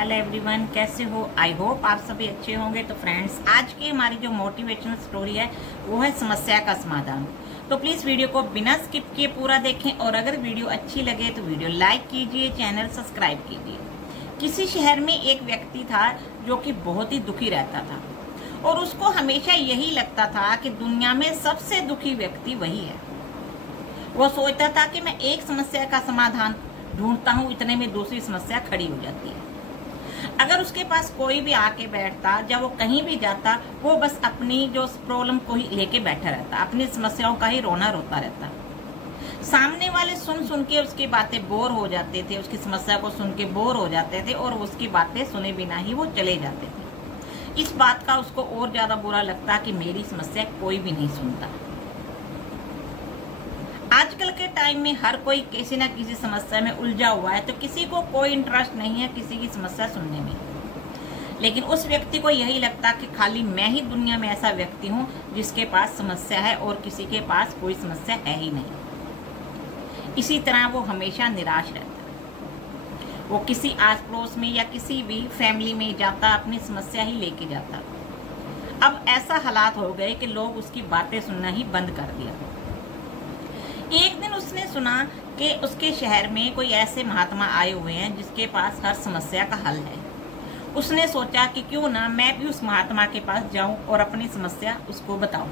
Hello everyone, कैसे हो? I hope आप सभी अच्छे होंगे। तो फ्रेंड्स, आज की हमारी जो मोटिवेशनल स्टोरी है वो है समस्या का समाधान। तो प्लीज वीडियो को बिना स्किप किए पूरा देखें और अगर वीडियो अच्छी लगे तो वीडियो लाइक कीजिए, चैनल सब्सक्राइब कीजिए। किसी शहर में एक व्यक्ति था जो कि बहुत ही दुखी रहता था और उसको हमेशा यही लगता था कि दुनिया में सबसे दुखी व्यक्ति वही है। वो सोचता था कि मैं एक समस्या का समाधान ढूंढता हूँ, इतने में दूसरी समस्या खड़ी हो जाती है। अगर उसके पास कोई भी आके बैठता, जब वो कहीं भी जाता, वो बस अपनी जो प्रॉब्लम को ही लेके बैठा रहता, अपनी समस्याओं का ही रोना रोता रहता। सामने वाले सुन सुन के उसकी बातें बोर हो जाते थे, उसकी समस्या को सुन के बोर हो जाते थे और उसकी बातें सुने बिना ही वो चले जाते थे। इस बात का उसको और ज्यादा बुरा लगता कि मेरी समस्या कोई भी नहीं सुनता। आजकल के टाइम में हर कोई किसी न किसी समस्या में उलझा हुआ है, तो किसी को कोई इंटरेस्ट नहीं है किसी की समस्या सुनने में। लेकिन उस व्यक्ति को यही लगता कि खाली मैं ही दुनिया में ऐसा व्यक्ति हूँ जिसके पास समस्या है और किसी के पास कोई समस्या है ही नहीं। इसी तरह वो हमेशा निराश रहता। वो किसी आस पड़ोस में या किसी भी फैमिली में जाता, अपनी समस्या ही लेके जाता। अब ऐसा हालात हो गए कि लोग उसकी बातें सुनना ही बंद कर दिया। एक दिन उसने सुना कि उसके शहर में कोई ऐसे महात्मा आए हुए हैं जिसके पास हर समस्या का हल है। उसने सोचा कि क्यों ना मैं भी उस महात्मा के पास जाऊं और अपनी समस्या उसको बताऊं।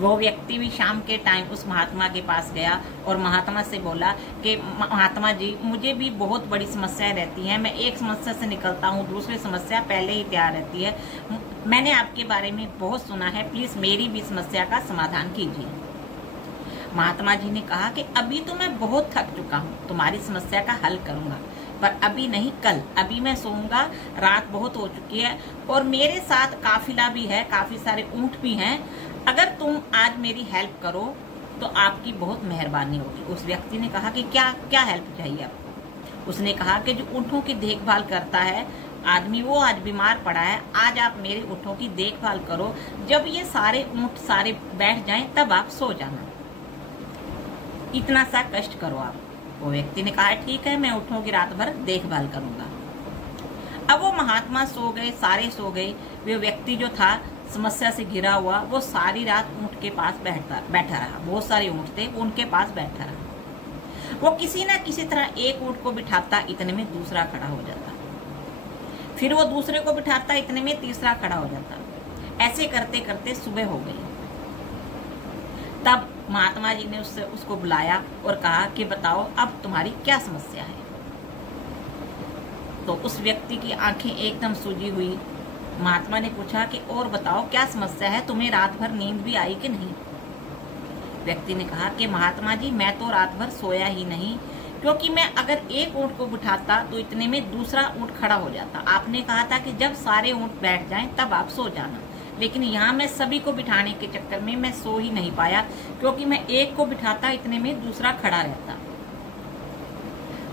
वो व्यक्ति भी शाम के टाइम उस महात्मा के पास गया और महात्मा से बोला कि महात्मा जी, मुझे भी बहुत बड़ी समस्याएं रहती हैं। मैं एक समस्या से निकलता हूँ, दूसरी समस्या पहले ही तैयार रहती है। मैंने आपके बारे में बहुत सुना है, प्लीज मेरी भी समस्या का समाधान कीजिए। महात्मा जी ने कहा कि अभी तो मैं बहुत थक चुका हूँ, तुम्हारी समस्या का हल करूंगा, पर अभी नहीं, कल। अभी मैं सोऊंगा, रात बहुत हो चुकी है और मेरे साथ काफिला भी है, काफी सारे ऊंट भी हैं। अगर तुम आज मेरी हेल्प करो तो आपकी बहुत मेहरबानी होगी। उस व्यक्ति ने कहा कि क्या क्या हेल्प चाहिए आपको? उसने कहा कि जो ऊँटों की देखभाल करता है आदमी, वो आज बीमार पड़ा है, आज आप मेरे ऊँटों की देखभाल करो। जब ये सारे ऊँट सारे बैठ जाएं तब आप सो जाना, इतना सा कष्ट करो आप। वो व्यक्ति ने कहा ठीक है, मैं ऊँटों की रात भर देखभाल करूंगा। अब वो महात्मा सो गए, सारे सो गए। वो व्यक्ति जो था समस्या से घिरा हुआ, वो सारी रात ऊँट के पास बैठा रहा। बहुत सारे ऊँट थे, वो उनके पास बैठा रहा। वो किसी ना किसी तरह एक ऊँट को बिठाता, इतने में दूसरा खड़ा हो जाता। फिर वो दूसरे को बिठाता, इतने में तीसरा खड़ा हो जाता। ऐसे करते करते सुबह हो गई। तब महात्मा जी ने उसको बुलाया और कहा कि बताओ अब तुम्हारी क्या समस्या है। तो उस व्यक्ति की आंखें एकदम सूजी हुई। महात्मा ने पूछा कि और बताओ क्या समस्या है, तुम्हें रात भर नींद भी आई कि नहीं? व्यक्ति ने कहा कि महात्मा जी, मैं तो रात भर सोया ही नहीं, क्योंकि मैं अगर एक ऊँट को बिठाता तो इतने में दूसरा ऊँट खड़ा हो जाता। आपने कहा था कि जब सारे ऊँट बैठ जाएं तब आप सो जाना, लेकिन यहाँ मैं सभी को बिठाने के चक्कर में मैं सो ही नहीं पाया, क्योंकि मैं एक को बिठाता इतने में दूसरा खड़ा रहता।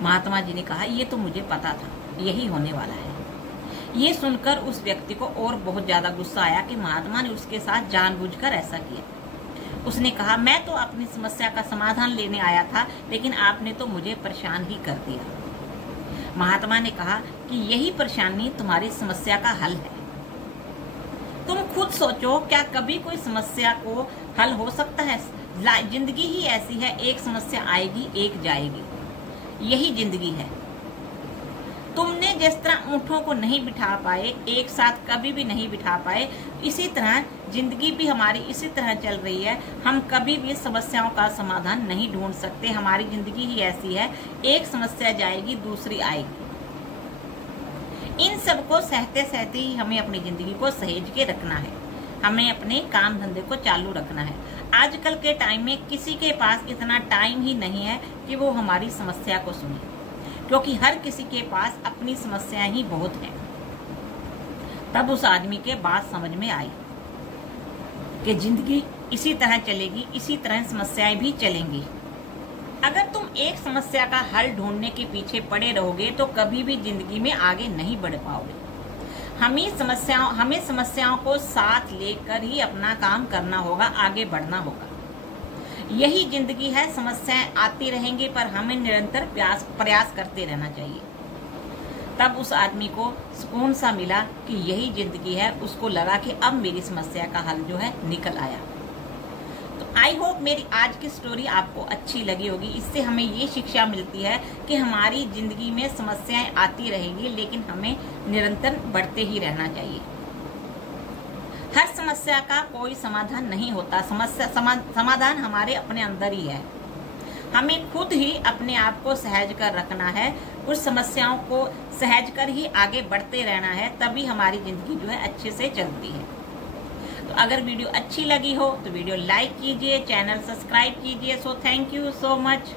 महात्मा जी ने कहा ये तो मुझे पता था, यही होने वाला है। ये सुनकर उस व्यक्ति को और बहुत ज्यादा गुस्सा आया कि महात्मा ने उसके साथ जानबूझकर ऐसा किया। उसने कहा मैं तो अपनी समस्या का समाधान लेने आया था, लेकिन आपने तो मुझे परेशान ही कर दिया। महात्मा ने कहा कि यही परेशानी तुम्हारी समस्या का हल है। तुम खुद सोचो, क्या कभी कोई समस्या को हल हो सकता है? जिंदगी ही ऐसी है, एक समस्या आएगी एक जाएगी, यही जिंदगी है। तुमने जिस तरह ऊँटों को नहीं बिठा पाए, एक साथ कभी भी नहीं बिठा पाए, इसी तरह जिंदगी भी हमारी इसी तरह चल रही है। हम कभी भी समस्याओं का समाधान नहीं ढूंढ सकते। हमारी जिंदगी ही ऐसी है, एक समस्या जाएगी दूसरी आएगी। इन सब को सहते सहते ही हमें अपनी जिंदगी को सहेज के रखना है। हमें अपने काम धंधे को चालू रखना है। आजकल के टाइम में किसी के पास इतना टाइम ही नहीं है कि वो हमारी समस्या को सुने, क्योंकि हर किसी के पास अपनी समस्याएं ही बहुत हैं। तब उस आदमी के बात समझ में आई कि जिंदगी इसी तरह चलेगी, इसी तरह समस्याएं भी चलेंगी। अगर तुम एक समस्या का हल ढूंढने के पीछे पड़े रहोगे तो कभी भी जिंदगी में आगे नहीं बढ़ पाओगे। हमें समस्याओं को साथ लेकर ही अपना काम करना होगा, आगे बढ़ना होगा। यही जिंदगी है। समस्याएं आती रहेंगी, पर हमें निरंतर प्रयास करते रहना चाहिए। तब उस आदमी को सुकून सा मिला कि यही जिंदगी है। उसको लगा कि अब मेरी समस्या का हल जो है निकल आया। तो आई होप मेरी आज की स्टोरी आपको अच्छी लगी होगी। इससे हमें ये शिक्षा मिलती है कि हमारी जिंदगी में समस्याएं आती रहेंगी, लेकिन हमें निरंतर बढ़ते ही रहना चाहिए। हर समस्या का कोई समाधान नहीं होता। समाधान हमारे अपने अंदर ही है। हमें खुद ही अपने आप को सहज कर रखना है, उस समस्याओं को सहज कर ही आगे बढ़ते रहना है, तभी हमारी जिंदगी जो है अच्छे से चलती है। तो अगर वीडियो अच्छी लगी हो तो वीडियो लाइक कीजिए, चैनल सब्सक्राइब कीजिए। So thank you so much.